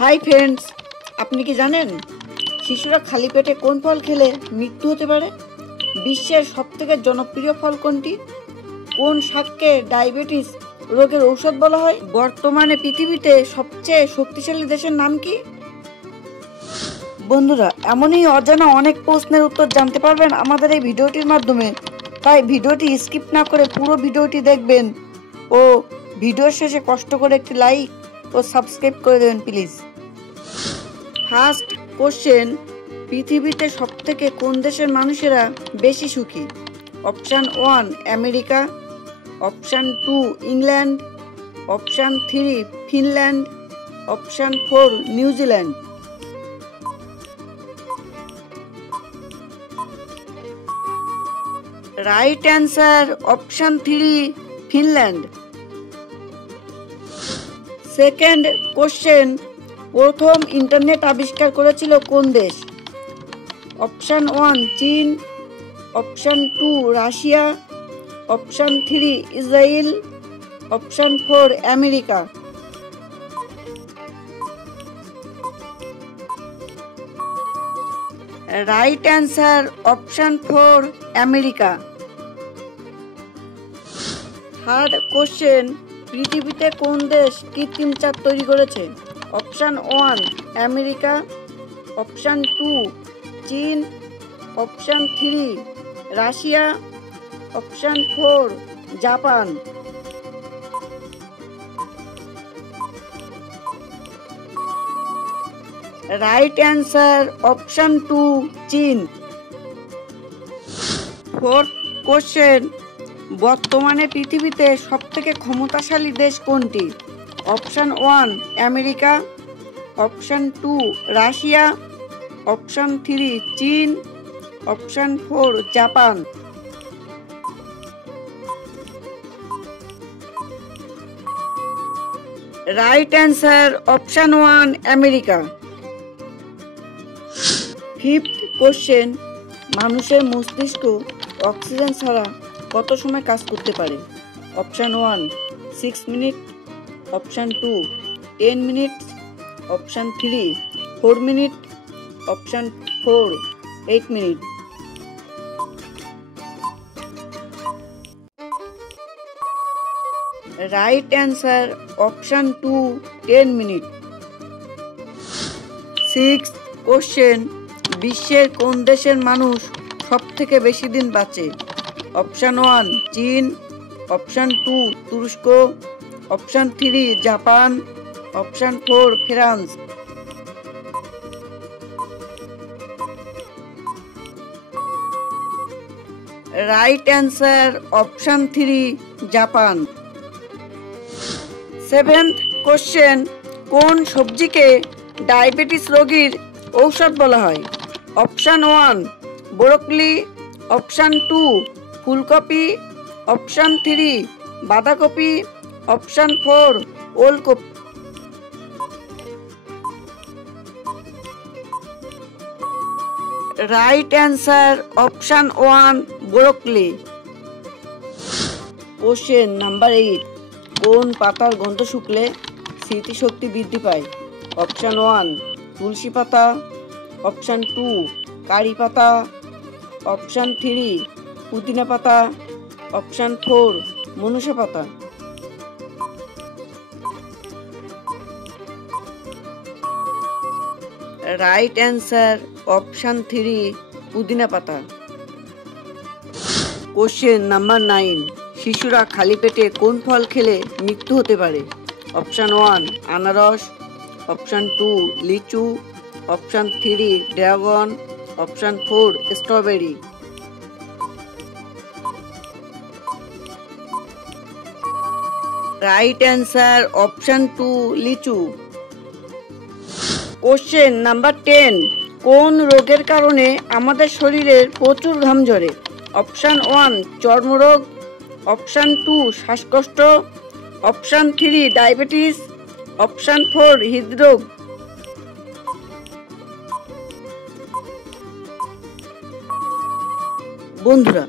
Hi friends, আপনি কি জানেন শিশুরা খালি পেটে কোন ফল খেলে মৃত্যু হতে পারে? বিশ্বের সবথেকে জনপ্রিয় ফল কোনটি? কোন শাককে ডায়াবেটিস রোগের ঔষধ বলা হয়? বর্তমানে পৃথিবীতে সবচেয়ে শক্তিশালী দেশের নাম কি? বন্ধুরা, এমনই অজানা অনেক প্রশ্নের উত্তর জানতে পারবেন আমাদের এই ভিডিওটির মাধ্যমে। তাই ভিডিওটি স্কিপ না করে পুরো ভিডিওটি দেখবেন ও ভিডিওর শেষে কষ্ট করে একটি লাইক ও সাবস্ক্রাইব করে দেবেন প্লিজ। ফার্স্ট কোশ্চেন, পৃথিবীতে সবথেকে কোন দেশের মানুষেরা বেশি সুখী? Option 1 America, option 2 England, option 3 Finland, option 4 New Zealand. Right answer option 3 Finland. Second question, প্রথম ইন্টারনেট আবিষ্কার করেছিল কোন দেশ? অপশান 1 চীন, option 2 Russia, option 3 Israel, option 4 America. Right answer option 4 America. Third question, পৃথিবীতে কোন দেশ কৃত্রিম চাঁদ তৈরি করেছে? অপশান 1 আমেরিকা, অপশান 2 চীন, option 3 Russia, option 4 Japan. Right answer option 2 চীন। ফোর্থ কোশ্চেন, বর্তমানে পৃথিবীতে সবথেকে ক্ষমতাশালী দেশ কোনটি? Option 1 America, option 2 Russia, option 3 চীন, option 4 Japan. Right answer option 1 America. Fifth question, মানুষের মস্তিষ্ক অক্সিজেন ছাড়া কত সময় কাজ করতে পারে? Option 1 6 minute, option 2 10 minute, option 3 4 minute, option 4 8 minute. Right answer option 2 10 minute. Six question, বিশ্বের কোন দেশের মানুষ সবথেকে বেশি দিন বাঁচে? অপশান 1 চীন, অপশান 2 তুরস্ক, option 3 Japan, option 4 France. Right answer option 3 Japan. Seventh question, কোন সবজিকে ডায়াবেটিস রোগীর ঔষধ বলা হয়? অপশান 1 ব্রোকলি, অপশান 2 ফুলকপি, অপশান 3 বাঁধাকপি, অপশান 4 ওলকপি। Right answer option 1 broccoli. Question number 8, কোন পাতার গন্ধ শুকলে স্মৃতিশক্তি বৃদ্ধি পায়? অপশান 1 তুলসী পাতা, অপশান 2 কারি পাতা, অপশান 3 পুদিনা পাতা, অপশান 4 মনুষ্য পাতা। রাইট অ্যান্সার অপশান 3 পুদিনা পাতা। কোশ্চেন নাম্বার 9, শিশুরা খালি পেটে কোন ফল খেলে মৃত্যু হতে পারে? অপশান 1 আনারস, অপশান 2 লিচু, option 3 dragon, option 4 strawberry. Right answer option 2 লিচু। কোশ্চেন নাম্বার 10, কোন রোগের কারণে আমাদের শরীরের প্রচুর ঘাম ঝরে? অপশান 1 চর্মরোগ, অপশান 2 শ্বাসকষ্ট, অপশান 3 ডায়াবেটিস, অপশান 4 হৃদরোগ। বন্ধুরা,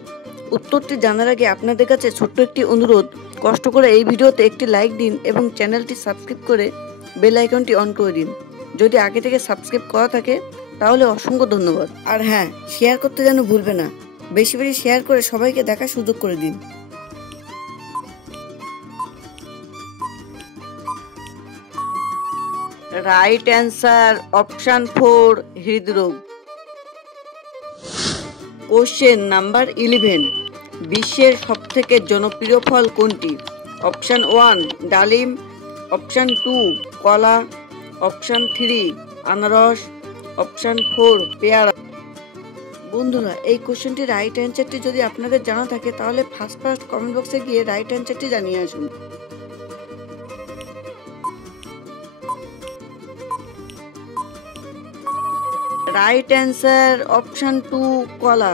উত্তরটি জানার আগে আপনাদের কাছে ছোট্ট একটি অনুরোধ, কষ্ট করে এই ভিডিওতে একটি লাইক দিন এবং চ্যানেলটি সাবস্ক্রাইব করে বেল আইকনটি অন করে দিন। যদি আগে থেকে সাবস্ক্রাইব করা থাকে তাহলে অসংখ্য ধন্যবাদ। আর হ্যাঁ, শেয়ার করতে যেন ভুলবে না। বেশি বেশি শেয়ার করে সবাইকে দেখার সুযোগ করে দিন। রাইট অ্যান্সার অপশন 4 হৃদরোগ। কোশ্চেন নাম্বার 11, বিশ্বের সবথেকে জনপ্রিয় ফল কোনটি? অপশন 1 ডালিম, অপশন 2 কলা, অপশন 3 আনারস, অপশন 4 পেয়ারা। বন্ধুরা, এই কোশ্চেনটির রাইট অ্যান্সারটি যদি আপনাদের জানা থাকে তাহলে ফার্স্ট কমেন্ট বক্সে গিয়ে রাইট অ্যান্সারটি জানিয়ে আসুন। রাইট অ্যান্সার অপশন 2 কলা।